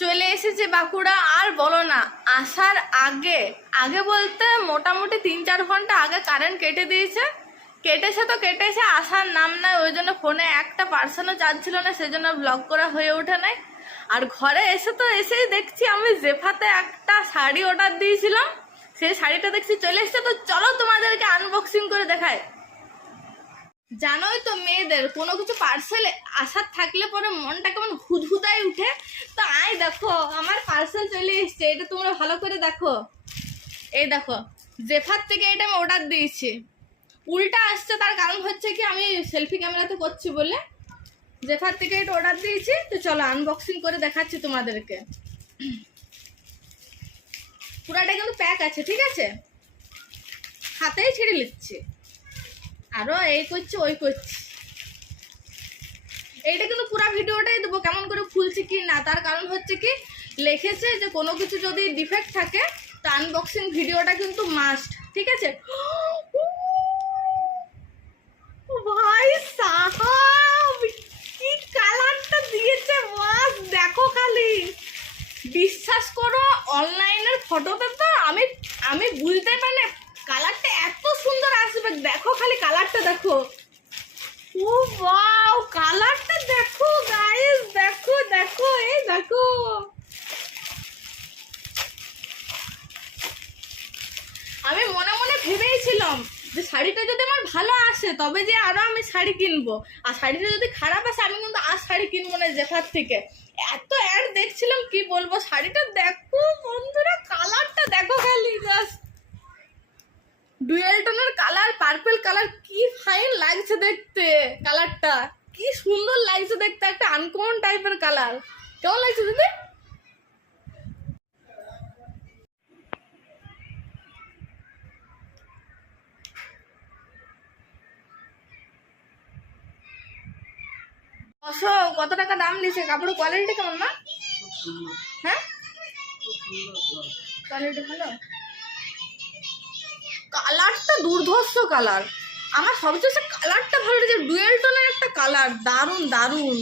চলে এসেছে বাঁকুড়া। আর বলো না, আসার আগে আগে বলতে মোটামুটি 3-4 ঘন্টা আগে কারেন্ট কেটে দিয়েছে। কেটেছে তো কেটেছে, আসার নাম নাই। ওই জন্য ফোনে একটা পার্সেন্টও চার্জ ছিল না, সেজন্য ব্লগ করা হয়ে ওঠে নাই। আর ঘরে এসে তো এসেই দেখছি আমি জেফাতে একটা শাড়ি অর্ডার দিয়েছিলাম, সেই শাড়িটা দেখছি চলে এসেছে। তো চলো তোমাদেরকে আনবক্সিং করে দেখায়। জানোই তো মেয়েদের কোনো কিছু পার্সেল আসার থাকলে পরে মনটা কেমন হুদহুদাই উঠে। তো আই দেখো আমার পার্সেল চলে এসছে, এটা তোমরা ভালো করে দেখো। এই দেখো, জেফার থেকে এটা আমি অর্ডার দিয়েছি। উল্টা আসছে, তার কারণ হচ্ছে কি আমি সেলফি ক্যামেরাতে করছি বলে। জেফার থেকে এটা অর্ডার দিয়েছি। তো চলো আনবক্সিং করে দেখাচ্ছি তোমাদেরকে। পুরাটা কিন্তু প্যাক আছে, ঠিক আছে, হাতেই ছিঁড়ে নিচ্ছি। আরো এই করছি ওই করছি। এইটা কিন্তু পুরো ভিডিওটাই দেবো কেমন করে খুলছি কি না। তার কারণ হচ্ছে কি লিখেছে যে কোনো কিছু যদি ডিফেক্ট থাকে তো আনবক্সিং ভিডিওটা কিন্তু মাস্ট, ঠিক আছে। ভাই সাহাব, কি কালারটা দিয়েছে বাস, দেখো খালি। বিশ্বাস করো অনলাইনের ফটোতে তো আমি বুঝতে পারি কালারটা এত সুন্দর আসবে। দেখো খালি কালারটা দেখো। ও ওয়াও, কালারটা দেখো গাইস, দেখো দেখো, এই দেখো। আমি মনে মনে ভেবেইছিলাম যে শাড়িটা যদি আমার ভালো আসে তবে যে আরো আমি শাড়ি কিনবো, আর শাড়িটা যদি খারাপ আসে আমি কিন্তু আর শাড়ি কিনবো না জেঠার থেকে। এত অ্যাড দেখছিলাম কি বলবো। শাড়িটা দেখো বন্ধুরা, কালারটা দেখো খালি জাস্ট। ডুয়েল টোনের কালার, পার্পল কালার, কি ফাইন লাগছে দেখতে। কালারটা কি সুন্দর লাগছে দেখতে, একটা আনকমন টাইপের কালার। কেমন লাগছে দিদি? কত টাকা দাম নিয়েছে? কাপড়ের কোয়ালিটি কেমন না? হ্যাঁ, কোয়ালিটি ভালো। কালারটা দুর্ধর্ষ কালার। আমার সবচেয়ে কালারটা ভালো লেগেছে, ডুয়েল টোনের একটা কালার, দারুণ দারুণ।